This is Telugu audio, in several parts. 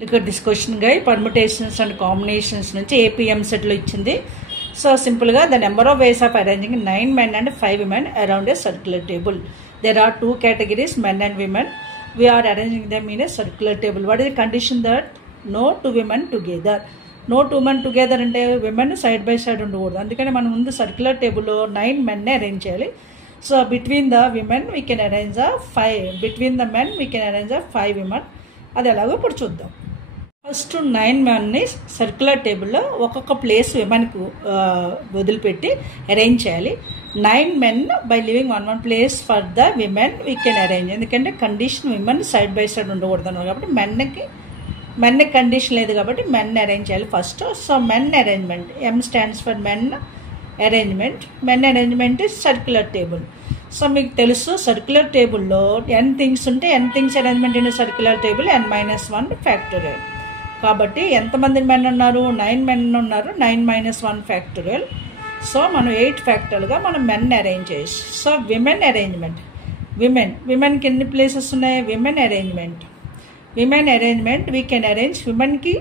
Look at this question guy, permutations and combinations nunchi APM set lo ichindi. So simple ga the number of ways of arranging 9 men and 5 women around a circular table. There are two categories, men and women. We are arranging them in a circular table. What is the condition? That no two women together. No two men together ante women side by side undakodu. Andukane manam mundu circular table lo 9 men ne arrange cheyali. So between the women we can arrange a 5. Between the men we can arrange a 5 women. అది ఎలాగో ఇప్పుడు చూద్దాం. ఫస్ట్ 9 మెన్ని సర్క్యులర్ టేబుల్లో ఒక్కొక్క ప్లేస్ విమెన్కు వదిలిపెట్టి అరేంజ్ చేయాలి. 9 men by living one place for the women we can arrange. ఎందుకంటే condition women side by side ఉండకూడదు అన్నారు కాబట్టి మెన్కి కండిషన్ లేదు కాబట్టి మెన్ అరేంజ్ చేయాలి first. So men arrangement, M stands for men arrangement. Men arrangement is circular table. సో మీకు తెలుసు సర్క్యులర్ టేబుల్లో n థింగ్స్ ఉంటే n things arrangement in circular table n-1 factorial. కాబట్టి ఎంతమంది మెన్ ఉన్నారు? 9 మెన్ ఉన్నారు. 9-1 ఫ్యాక్టోరియల్. సో మనం 8 ఫ్యాక్టోరియల్గా మనం మెన్ అరేంజ్ చేయొచ్చు. సో విమెన్ అరేంజ్మెంట్, విమెన్కి ఎన్ని ప్లేసెస్ ఉన్నాయి? Women arrangement we can arrange. విమెన్కి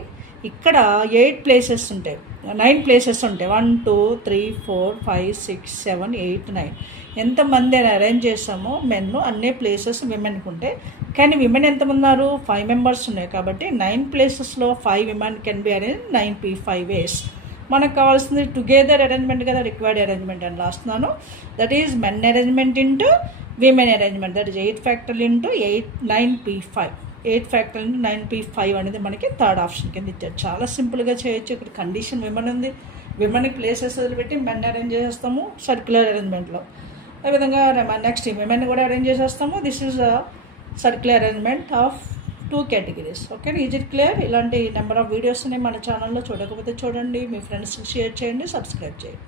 ఇక్కడ 8 ప్లేసెస్ ఉంటాయి, 9 ప్లేసెస్ ఉంటాయి. 1 2 3 4 5 6 7 8 9. ఎంతమంది అరేంజ్ చేస్తామో మెన్ అన్ని ప్లేసెస్ విమెన్కి ఉంటాయి. కానీ విమెన్ ఎంతమంది ఉన్నారు? 5 మెంబర్స్ ఉన్నాయి. కాబట్టి 9 ప్లేసెస్లో 5 women can be arrange 9p5 వేస్. మనకు కావాల్సింది టుగెదర్ అరేంజ్మెంట్ కదా, రిక్వైర్డ్ అరేంజ్మెంట్ అని రాస్తున్నాను. That is men arrangement into women arrangement. That is 8 factorial into 9p5. 8 factorial into 9p5 అనేది మనకి థర్డ్ ఆప్షన్ కింద ఇచ్చారు. చాలా సింపుల్గా చేయొచ్చు. ఇక్కడ కండిషన్ విమెన్ ఉంది, విమెన్కి ప్లేసెస్ వదిలిపెట్టి మెన్ అరేంజ్ చేసేస్తాము సర్క్యులర్ అరేంజ్మెంట్లో. అదేవిధంగా నెక్స్ట్ విమెన్ కూడా అరేంజ్ చేసేస్తాము. This is circular arrangement of 2 categories. Okay, is it clear? ఇలాంటి నెంబర్ ఆఫ్ వీడియోస్ని మన ఛానల్లో చూడకపోతే చూడండి, మీ ఫ్రెండ్స్కి షేర్ చేయండి, సబ్స్క్రైబ్ చేయండి.